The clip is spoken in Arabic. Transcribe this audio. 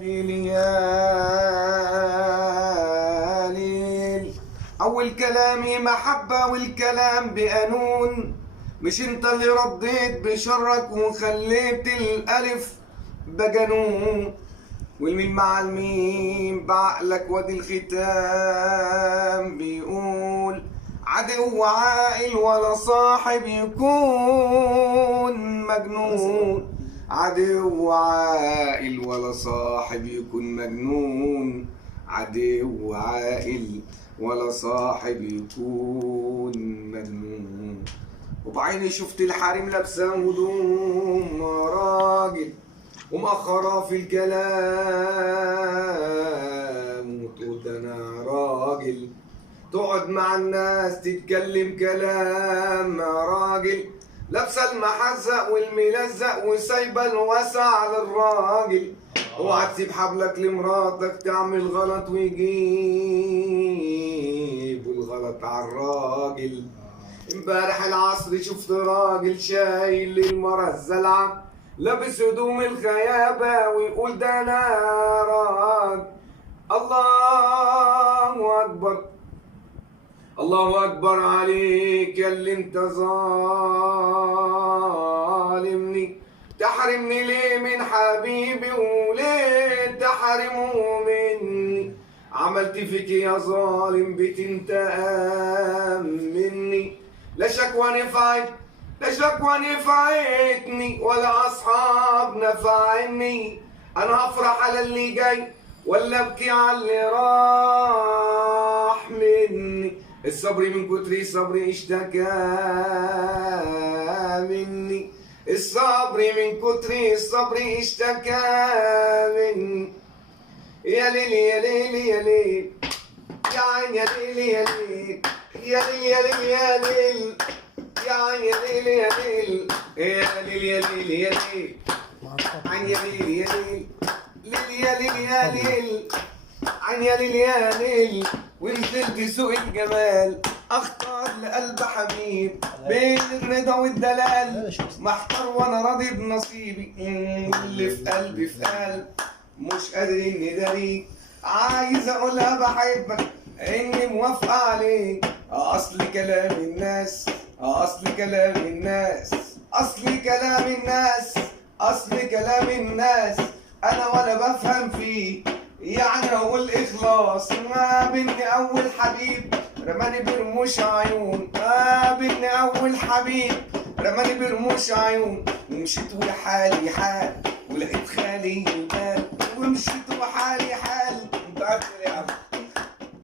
ليالي أول كلامي محبة والكلام بقانون، مش انت اللي رديت بشرك وخليت الألف بجنون، والميم مع الميم بعقلك وادي الختام بيقول عدو عاقل ولا صاحب يكون مجنون، عدو عاقل ولا صاحب يكون مجنون، عدو عاقل ولا صاحب يكون مجنون. وبعيني شفت الحريم لابسه هدوم راجل ومأخرة في الكلام وتقول ده انا راجل، تقعد مع الناس تتكلم كلام راجل، لابسه المحزق والملزق وسايبه الوسع للراجل. اوعى تسيب حبلك لمراتك تعمل غلط ويجيب الغلط على الراجل. امبارح العصر شفت راجل شايل للمرة الزلعة لابس هدوم الخيابة ويقول ده انا راجل. الله اكبر الله اكبر عليك يا اللي انت ظالمني، تحرمني ليه من حبيبي وليه تحرمه مني؟ عملت فيك يا ظالم بتنتقم مني، لا شكوى نفعت لا شكوى نفعتني ولا اصحاب نفعني. انا هفرح على اللي جاي ولا ابكي على اللي راح مني؟ الصبر من كتر صبري اشتكى مني، الصبر من كتر الصبر اشتكى مني. يا ليل يا ليل يا ليل يا عين يا ليل يا ليل يا ليل يا ليل يا ليل يا عين يا ليل يا ليل يا ليل يا ليل يا ليل عين يا ليل يا ليل ليل يا ليل يا ليل عين يا ليل يا ليل. ونزلت سوق الجمال اختار لقلب حبيب بين الرضا والدلال، محتار وانا راضي بنصيبي اللي في قلبي في قلب مش قادر اني داريك. عايز اقولها بحبك اني موافقه عليك، اصل كلام الناس اصل كلام الناس اصل كلام الناس اصل كلام الناس انا ولا بفهم فيه. يعني اقول اخلاص ما بيني اول حبيب رماني برموش عيون، ما بيني اول حبيب رماني برموش عيون. ومشيت وحالي حال ولقيت خالي البال ومشيت وحالي حال. انت عارف يا عم